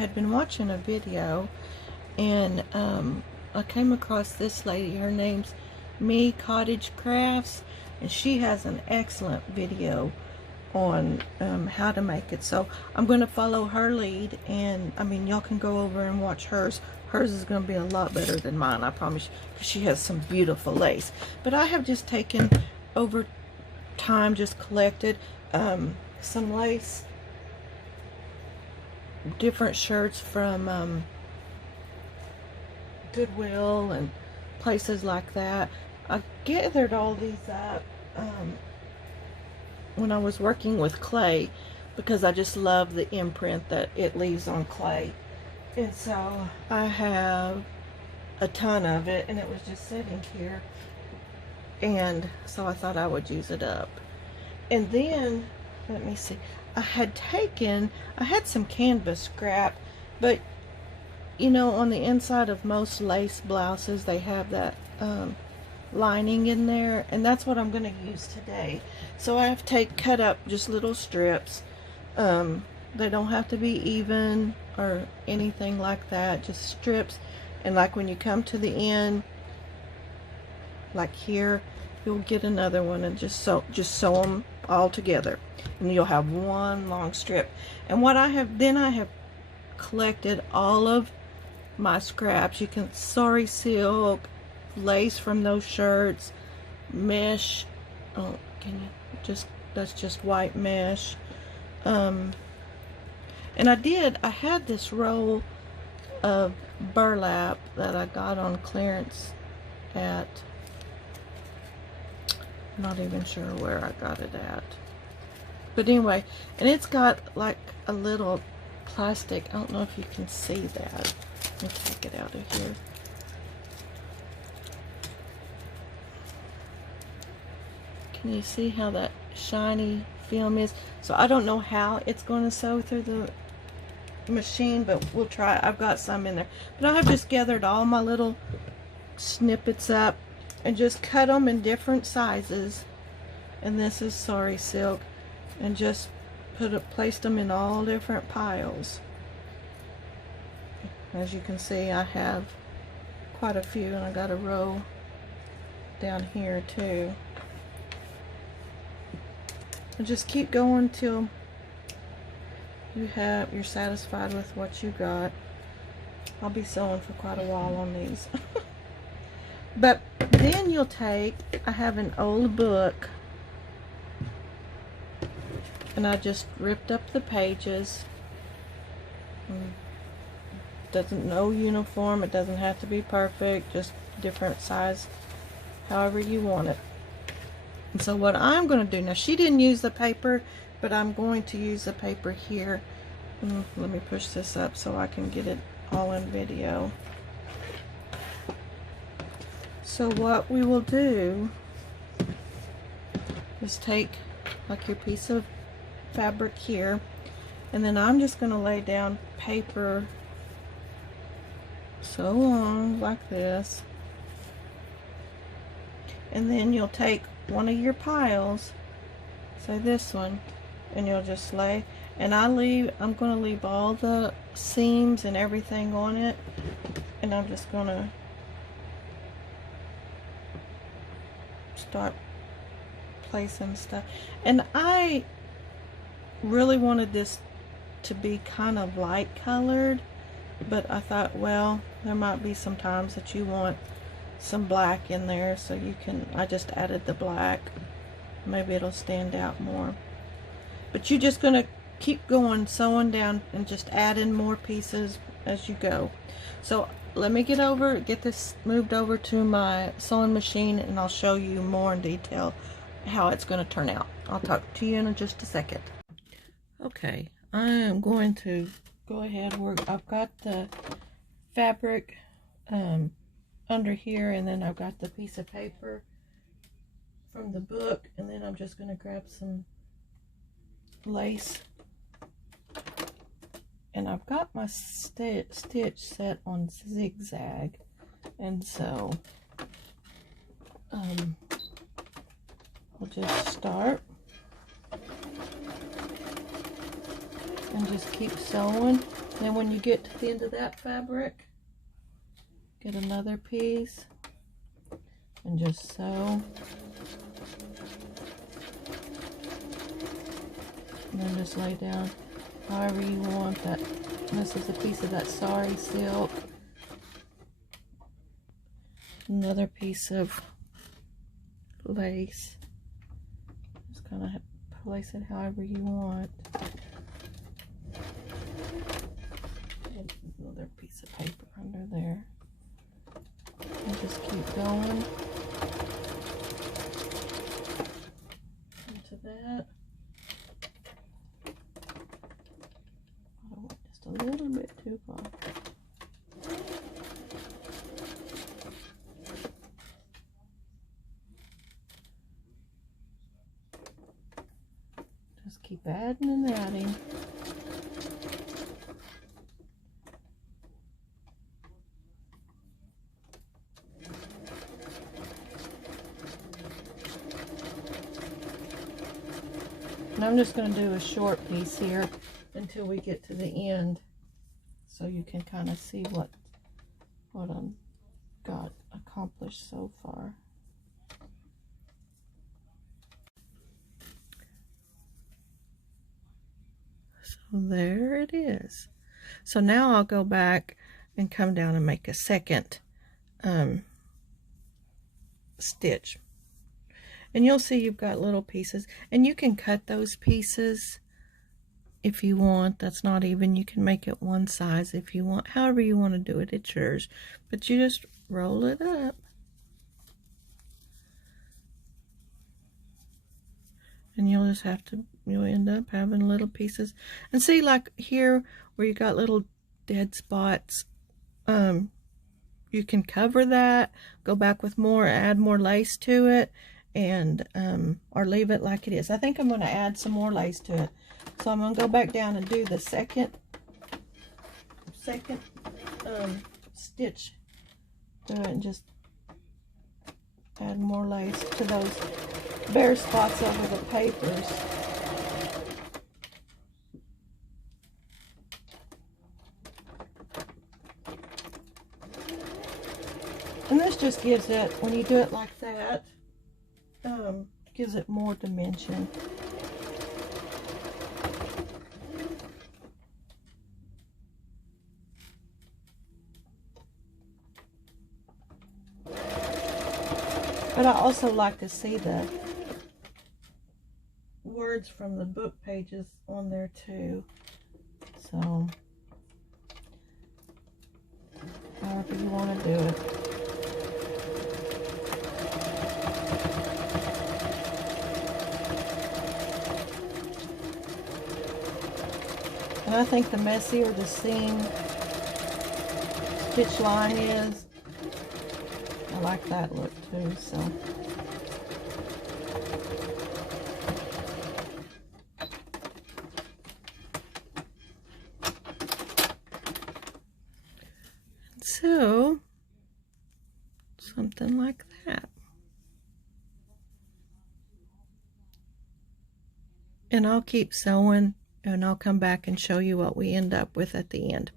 I had been watching a video and I came across this lady. Her name's Me Cottage Crafts, and she has an excellent video on how to make it. So I'm going to follow her lead, and I mean, y'all can go over and watch hers. Hers is going to be a lot better than mine, I promise you, because she has some beautiful lace. But I have just taken over time, just collected some lace, different shirts from Goodwill and places like that. I gathered all these up when I was working with clay, because I just love the imprint that it leaves on clay. And so I have a ton of it, and it was just sitting here, and so I thought I would use it up. And then let me see, I had some canvas scrap, but you know, on the inside of most lace blouses they have that lining in there, and that's what I'm going to use today. So I have cut up just little strips. They don't have to be even or anything like that, just strips. And like when you come to the end, like here, you'll get another one, and just sew them all together, and you'll have one long strip. And what I have collected all of my scraps. You can sari silk, lace from those shirts, mesh. Oh, can you that's just white mesh. And I had this roll of burlap that I got on clearance at, not even sure where I got it at, but anyway, and it's got like a little plastic, I don't know if you can see that. Let me take it out of here. Can you see how that shiny film is? So I don't know how it's going to sew through the machine, but we'll try. I've got some in there, but I have just gathered all my little snippets up and just cut them in different sizes. And this is sari silk, and just placed them in all different piles. As you can see, I have quite a few, and I got a row down here too. And just keep going till you're satisfied with what you got. I'll be sewing for quite a while on these. But then you'll take, I have an old book, and I just ripped up the pages. No uniform, it doesn't have to be perfect, just different size, however you want it. And so what I'm going to do now, she didn't use the paper, but I'm going to use the paper here. Let me push this up so I can get it all in video. So what we will do is take like your piece of fabric here, and then I'm just going to lay down paper so long like this, and then you'll take one of your piles, say this one, and you'll just lay, and I'm going to leave all the seams and everything on it, and I'm just going to start placing stuff. And I really wanted this to be kind of light colored, but I thought, well, there might be some times that you want some black in there, so I just added the black. Maybe it'll stand out more. But you're just gonna keep going, sewing down, and just add in more pieces as you go. So let me get this moved over to my sewing machine, and I'll show you more in detail how it's going to turn out. I'll talk to you in just a second. Okay, I am going to go ahead. I've got the fabric under here, and then I've got the piece of paper from the book, and then I'm just going to grab some lace, and I've got my stitch set on zigzag, and so I'll just start and just keep sewing. Then when you get to the end of that fabric, get another piece and just sew. And then just lay down however you want that. This is a piece of that sari silk. Another piece of lace. Just kind of place it however you want. Another piece of paper under there. And just keep going into that. I went just a little bit too far. Just keep adding and adding. And I'm just going to do a short piece here until we get to the end, so you can kind of see what I've got accomplished so far. So there it is. So now I'll go back and come down and make a second stitch. And you'll see you've got little pieces, and you can cut those pieces if you want. That's not even, you can make it one size if you want. However you want to do it, it's yours. But you just roll it up. And you'll just have to, you'll end up having little pieces. And see, like here where you got little dead spots, you can cover that, go back with more, add more lace to it, and or leave it like it is. I think I'm going to add some more lace to it. So I'm going to go back down and do the second stitch to it, and just add more lace to those bare spots over the papers. And this just gives it, when you do it like that, gives it more dimension. But I also like to see the words from the book pages on there too. So, however you want to do it. And I think the messier the seam stitch line is, I like that look too, so. So, something like that. And I'll keep sewing, and I'll come back and show you what we end up with at the end.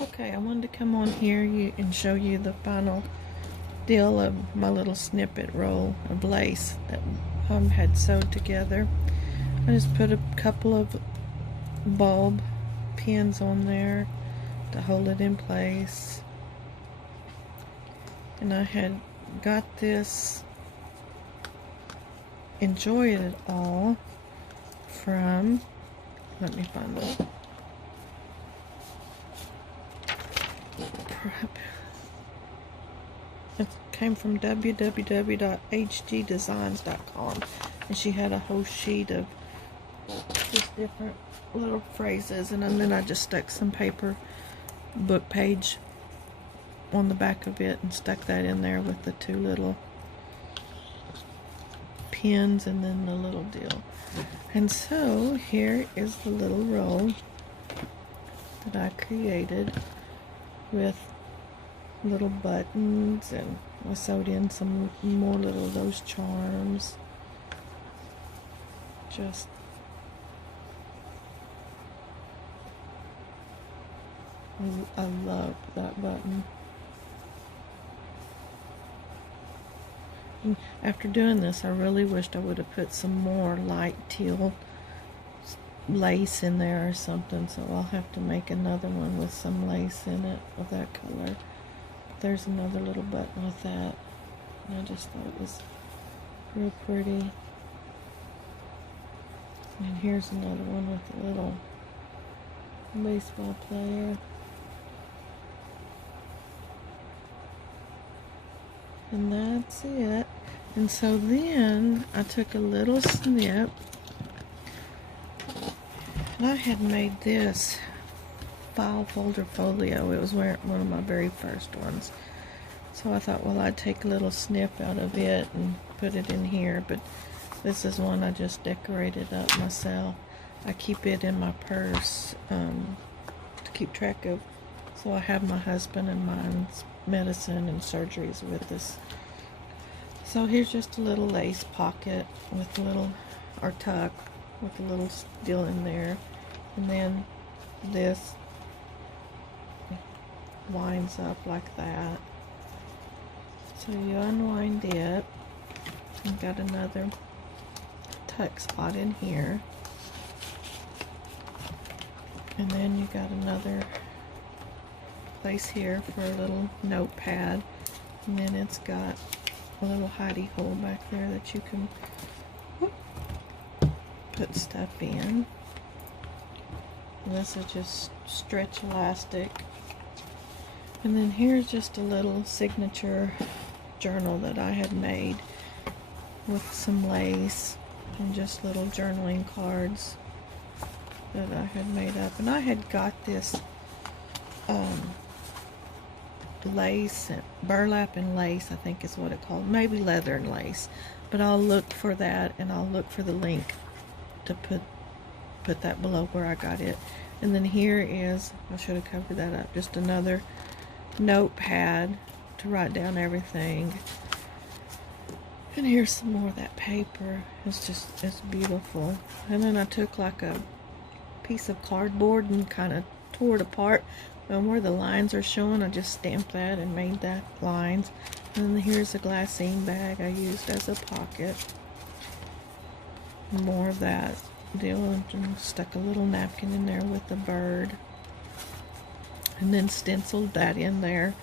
Okay, I wanted to come on here and show you the final deal of my little snippet roll of lace that I had sewed together. I just put a couple of bulb pins on there to hold it in place. And I had got this Enjoy It All from, let me find it. It came from www.hgdesigns.com, and she had a whole sheet of just different little phrases, and then I just stuck some paper book page on the back of it and stuck that in there with the two little pins and then the little deal. And so here is the little roll that I created with little buttons, and I sewed in some more little of those charms. Just I love that button. And after doing this, I really wished I would have put some more light teal lace in there or something, so I'll have to make another one with some lace in it of that color. There's another little button with that, and I just thought it was real pretty. And here's another one with a little baseball player. And that's it. And so then I took a little snip, and I had made this file folder folio. It was one of my very first ones. So I thought, well, I'd take a little snip out of it and put it in here, but this is one I just decorated up myself. I keep it in my purse to keep track of, so I have my husband and mine's medicine and surgeries with us. So here's just a little lace pocket with a little, or tuck, with a little deal in there, and then this winds up like that. So you unwind it, and got another tuck spot in here, and then you got another place here for a little notepad, and then it's got a little hidey hole back there that you can put stuff in. And this is just stretch elastic. And then here's just a little signature journal that I had made with some lace and just little journaling cards that I had made up. And I had got this lace, burlap and lace, I think is what it called, maybe leather and lace, but I'll look for that, and I'll look for the link to put that below where I got it. And then here is, I should have covered that up, just another notepad to write down everything. And here's some more of that paper. It's beautiful. And then I took like a piece of cardboard and kind of tore it apart, and where the lines are showing, I just stamped that and made that lines. And then here's a glassine bag I used as a pocket. More of that deal, and stuck a little napkin in there with the bird, and then stenciled that in there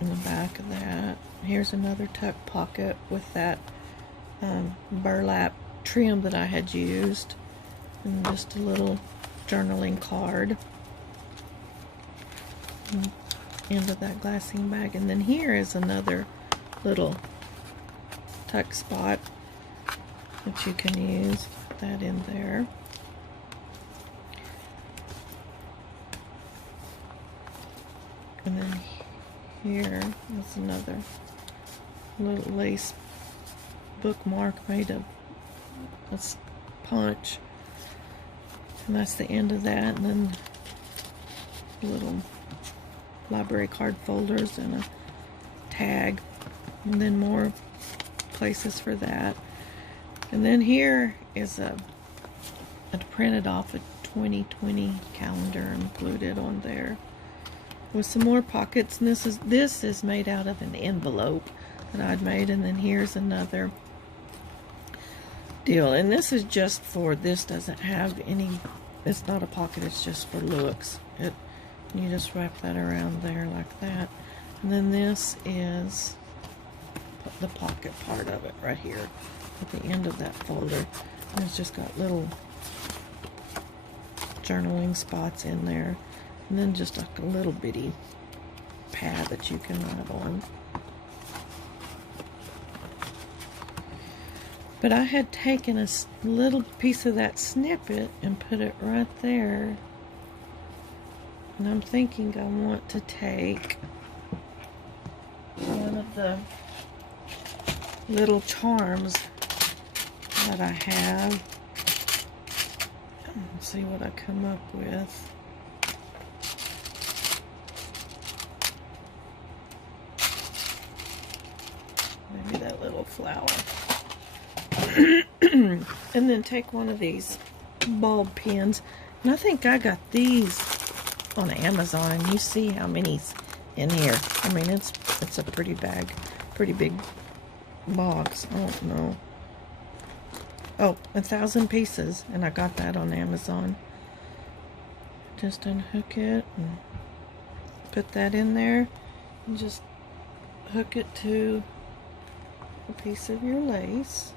in the back of that. Here's another tuck pocket with that burlap trim that I had used, and just a little journaling card into that glassine bag. And then here is another little tuck spot that you can use. Put that in there. And then here is another little lace bookmark made of a punch, and that's the end of that. And then little library card folders and a tag, and then more places for that. And then here is I printed off a 2020 calendar and glued it on there with some more pockets. And this is made out of an envelope that I'd made. And then here's another deal, and this is just for, this doesn't have any, it's not a pocket, it's just for looks. You just wrap that around there like that. And then this is the pocket part of it right here at the end of that folder, and it's just got little journaling spots in there, and then just like a little bitty pad that you can write on. But I had taken a little piece of that snippet and put it right there. And I'm thinking I want to take one of the little charms that I have. Let's see what I come up with. Maybe that little flower. And then take one of these bulb pins And I think I got these on Amazon, and you see how many's in here. I mean, it's a pretty big box. I don't know. Oh, 1,000 pieces, and I got that on Amazon. Just unhook it and put that in there, and just hook it to a piece of your lace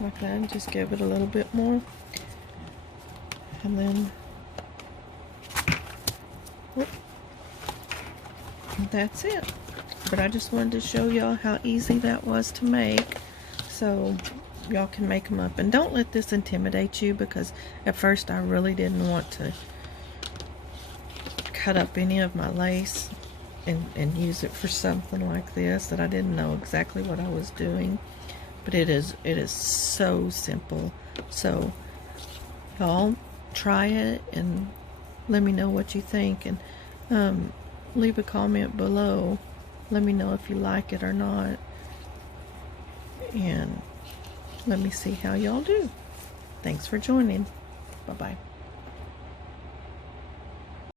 like that, and just give it a little bit more, and then whoop, that's it. But I just wanted to show y'all how easy that was to make, so y'all can make them up. And don't let this intimidate you, because at first I really didn't want to cut up any of my lace and use it for something like this, that I didn't know exactly what I was doing. But it is so simple. So y'all try it and let me know what you think, and leave a comment below. Let me know if you like it or not, and let me see how y'all do. Thanks for joining. Bye-bye.